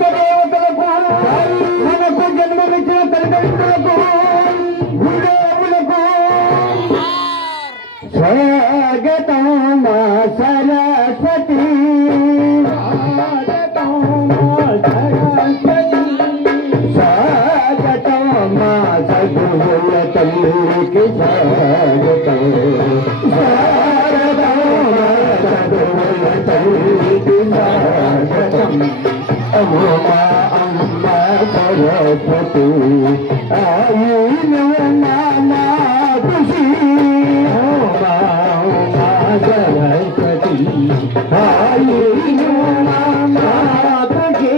ఇష్టదేవతలకు మనకు జన్మమిచ్చిన తల్లిదండ్రులకు గురువులకు స్వాగతం మా సరస్వతి స్వాగతం మా సరస్వతి స్వాగతం మా సద్గురుల తల్లికి స్వాగతం స్వాగతం మా సద్గురుల తల్లికి స్వాగతం అమ్మా అమ్మ సరస్వతి నామా ఖుషి సరస్వతి నామా ఖుషి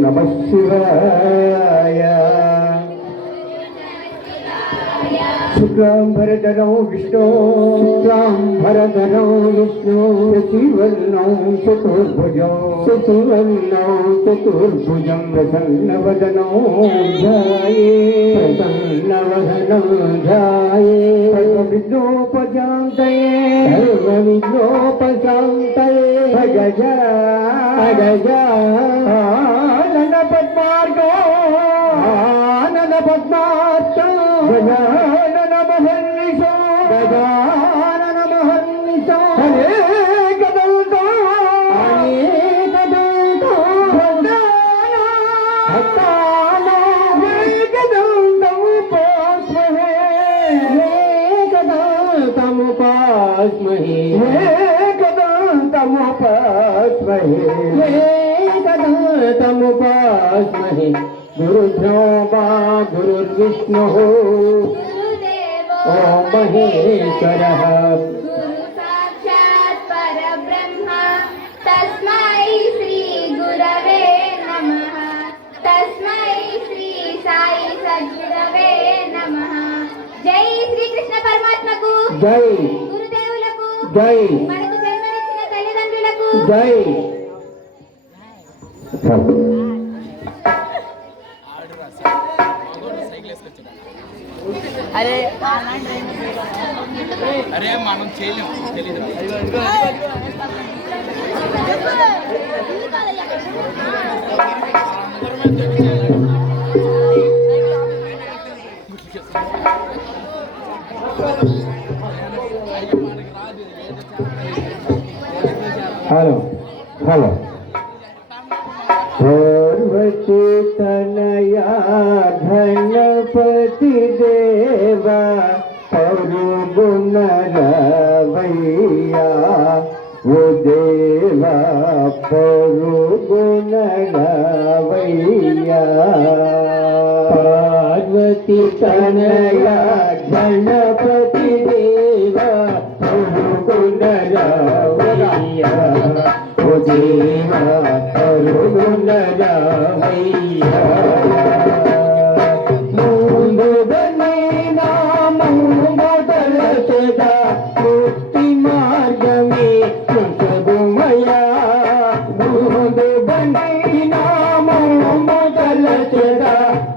నమః శివాయ శుక్లాంబరధరం విష్ణు శుక్లాంబరధరం విష్ణు శశివర్ణం చతుర్భుజం ప్రసన్నవదనం ధ్యాయే సర్వవిఘ్నోపశాంతయే ఆనన పద్మార్గో ఆనన పద్మార్గో గజానన మహర్నిశో అనేక దౌతో तमुपास्महे गुरुब्रह्मा गुरुर्विष्णुः ओम महेश्वरः गुरु साक्षात् परब्रह्म तस्मै श्री गुरवे नमः तस्मै श्री साई सद्गुरवे नमः जय श्री कृष्ण परमात्मకు जय गुरुदेవులకు जय మనకు జన్మనిచ్చిన తల్లిదండ్రులకు जय అరే అరే మనం చేయలేము తెలీదు హలో హలో పార్వతి తనయా గణపతి దేవా పరుగుణరవయ్యా ఓ దేవా పరుగుణరవయ్యా పార్వతి తనయా గణపతి దేవా పరుగుణరవయ్యా ఓ దేవా పరుగుణరవయ్యా ముక్తి మార్గమే కృతగుమయా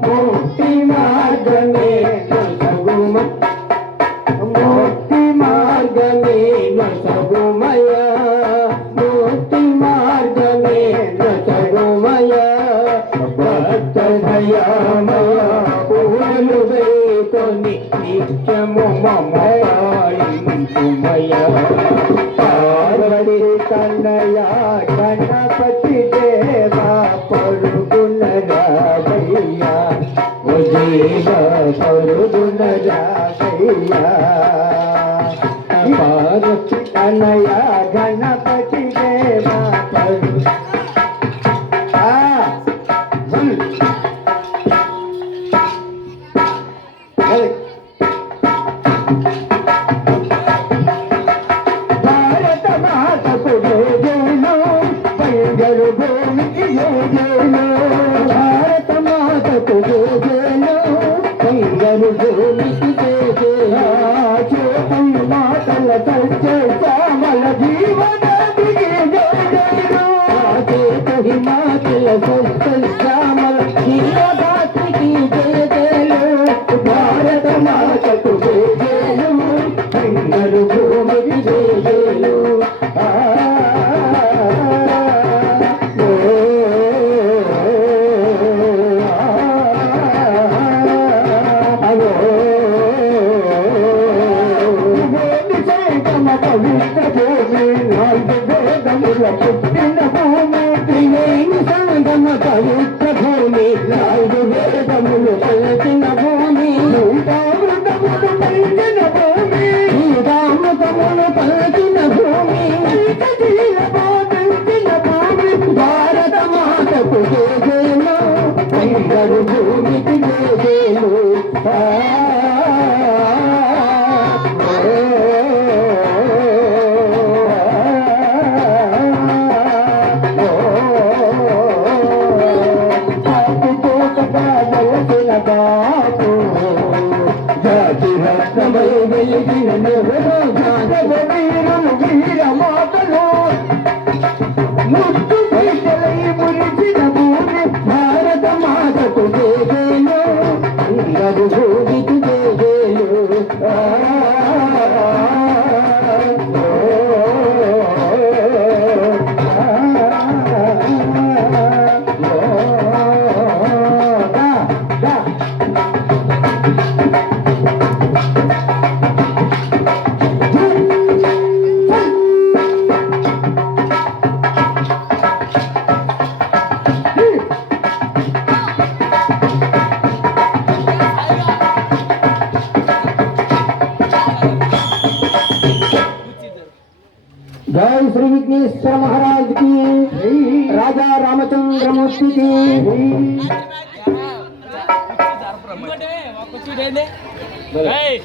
ముక్తి మార్గమే కృతగుమ ముక్తి మార్గ పంపుమయ పార్వతి కన్నయ గణపతి దేవా పరుగున రావయ్యా ఓ జీవ పరుగున రావయ్యా పార్వతి కన్నయ గణపతి దేవా పరుగు భారత మాతకు జోజేలో బంగారు భూమికి జోజేలో భారత మాతకు జోజేలో బంగారు భూమికి జోజేలో చేపై మాతల సత్య శ్యామల జీవన దిగి జోజేలో చేపై మాతల సత్య శ్యామల జీవదాత్రికి జయజేలో భారత మాతకు జోజేలో బంగారు భూమికి జోజేలో పవిత్ర భూమి నాలుగు వేదముల పుట్టిన భూమి త్రివేణి సంగమ పవిత్ర భూమి నాలుగు వేదములు పలికిన భూమి రామృతములు పలికిన భూమి రామృతములు పలికిన భూమి పలికిన భూమి భారత మాతకు జోజేలు బంగారు భూమికి జోజేలు ముట్టు పైసలై మురిచిన భూమి భారత మాతకు జోజేలు బంగారు భూమికి జోజేలు जय श्री विघ्नेश्वर महाराज की राजा रामचंद्र मूर्ति की ఇంకోటి, ఒక కూర్చోండి. ఏయ్.